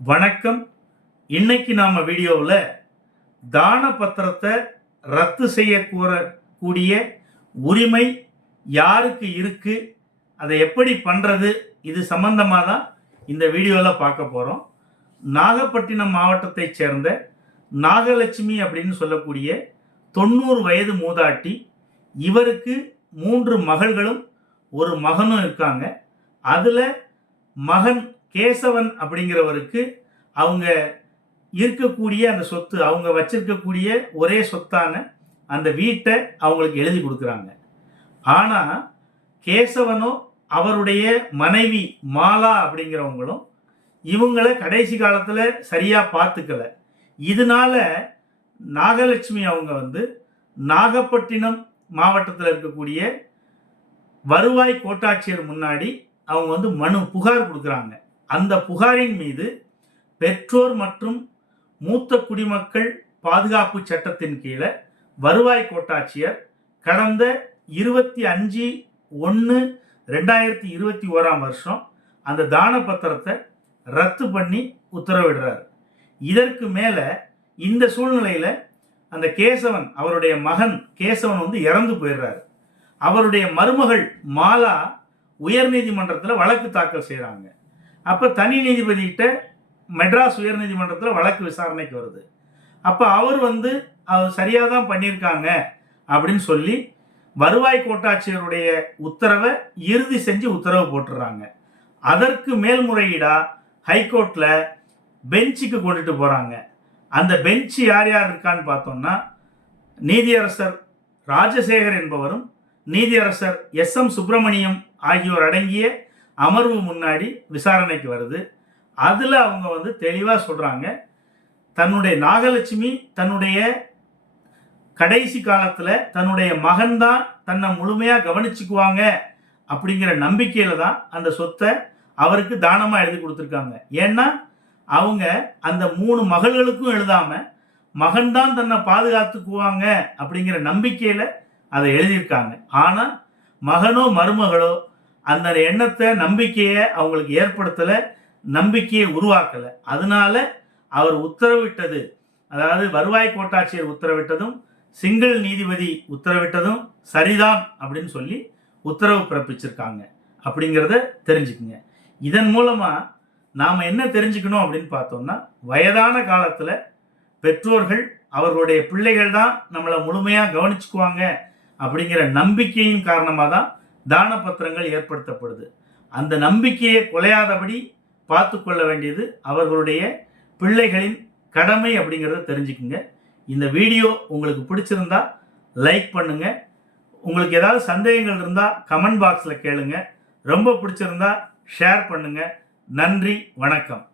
வணக்கம். இன்னைக்கு நாம வீடியோவில் தான பத்திரத்தை ரத்து செய்யக்கூறக்கூடிய உரிமை யாருக்கு இருக்கு அதை எப்படி பண்ணுறது இது சம்பந்தமாக தான் இந்த வீடியோவில் பார்க்க போகிறோம் நாகப்பட்டினம் மாவட்டத்தைச் சேர்ந்த நாகலட்சுமி அப்படின்னு சொல்லக்கூடிய தொண்ணூறு வயது மூதாட்டி இவருக்கு மூன்று மகள்களும் ஒரு மகனும் இருக்காங்க. அதில் மகன் கேசவன் அப்படிங்கிறவருக்கு அவங்க இருக்கக்கூடிய அந்த சொத்து அவங்க வச்சிருக்கக்கூடிய ஒரே சொத்தான அந்த வீட்டை அவங்களுக்கு எழுதி கொடுக்குறாங்க. ஆனால் கேசவனோ அவருடைய மனைவி மாலா அப்படிங்கிறவங்களும் இவங்களை கடைசி காலத்தில் சரியாக பார்த்துக்கல. இதனால நாகலட்சுமி அவங்க வந்து நாகப்பட்டினம் மாவட்டத்தில் இருக்கக்கூடிய வருவாய் கோட்டாட்சியர் முன்னாடி அவங்க வந்து மனு புகார் கொடுக்குறாங்க. அந்த புகாரின் மீது பெற்றோர் மற்றும் மூத்த குடிமக்கள் பாதுகாப்பு சட்டத்தின் கீழே வருவாய் கோட்டாட்சியர் கடந்த இருபத்தி அஞ்சு ஒன்று ரெண்டாயிரத்தி இருபத்தி ஓராம் வருஷம் அந்த தான பத்திரத்தை ரத்து பண்ணி உத்தரவிடுறார். இதற்கு மேலே இந்த சூழ்நிலையில் அந்த கேசவன் அவருடைய மகன் கேசவன் வந்து இறந்து போயிடுறாரு. அவருடைய மருமகள் மாலா உயர்நீதிமன்றத்தில் வழக்கு தாக்கல் செய்கிறாங்க அப்போ தனி நீதிபதிகிட்ட மெட்ராஸ் உயர்நீதிமன்றத்தில் வழக்கு விசாரணைக்கு வருது. அப்போ அவர் வந்து அவர் சரியாக தான் பண்ணியிருக்காங்க அப்படின்னு சொல்லி வருவாய் கோட்டாட்சியருடைய உத்தரவை இறுதி செஞ்சு உத்தரவு போட்டுடுறாங்க அதற்கு மேல்முறையீடாக ஹைகோர்ட்டில் பெஞ்சுக்கு கொண்டுட்டு போகிறாங்க அந்த பெஞ்சு யார் யார் இருக்கான்னு பார்த்தோம்னா நீதியரசர் ராஜசேகர் என்பவரும் நீதியரசர் எஸ் எம் சுப்பிரமணியம் ஆகியோர் அடங்கிய அமர்வு முன்னாடி விசாரணைக்கு வருது. அதில் அவங்க வந்து தெளிவாக சொல்கிறாங்க தன்னுடைய நாகலட்சுமி தன்னுடைய கடைசி காலத்தில் தன்னுடைய மகன்தான் தன்னை முழுமையாக கவனிச்சுக்குவாங்க அப்படிங்கிற நம்பிக்கையில் தான் அந்த சொத்தை அவருக்கு தானமாக எழுதி கொடுத்துருக்காங்க. ஏன்னா அவங்க அந்த மூணு மகள்களுக்கும் எழுதாமல் மகன்தான் தன்னை பாதுகாத்துக்குவாங்க அப்படிங்கிற நம்பிக்கையில் அதை எழுதியிருக்காங்க. ஆனால் மகனோ மருமகளோ அந்த எண்ணத்தை நம்பிக்கையை அவங்களுக்கு ஏற்படுத்தலை நம்பிக்கையை உருவாக்கலை. அதனால அவர் உத்தரவிட்டது. அதாவது வருவாய் கோட்டாட்சியர் உத்தரவிட்டதும் சிங்கிள் நீதிபதி உத்தரவிட்டதும் சரிதான் அப்படின்னு சொல்லி உத்தரவு பிறப்பிச்சிருக்காங்க. அப்படிங்கிறத தெரிஞ்சுக்குங்க. இதன் மூலமாக நாம் என்ன தெரிஞ்சுக்கணும் அப்படின்னு பார்த்தோம்னா வயதான காலத்தில் பெற்றோர்கள் அவர்களுடைய பிள்ளைகள் தான் நம்மளை முழுமையாக கவனிச்சுக்குவாங்க அப்படிங்கிற நம்பிக்கையின் காரணமாக தான் தான பத்திரங்கள் ஏற்படுத்தப்படுது. அந்த நம்பிக்கையை குலையாதபடி பார்த்து கொள்ள வேண்டியது அவர்களுடைய பிள்ளைகளின் கடமை அப்படிங்கிறத தெரிஞ்சுக்குங்க. இந்த வீடியோ உங்களுக்கு பிடிச்சிருந்தா லைக் பண்ணுங்க. உங்களுக்கு ஏதாவது சந்தேகங்கள் இருந்தால் கமெண்ட் பாக்ஸில் கேளுங்க. ரொம்ப பிடிச்சிருந்தா ஷேர் பண்ணுங்கள் நன்றி வணக்கம்.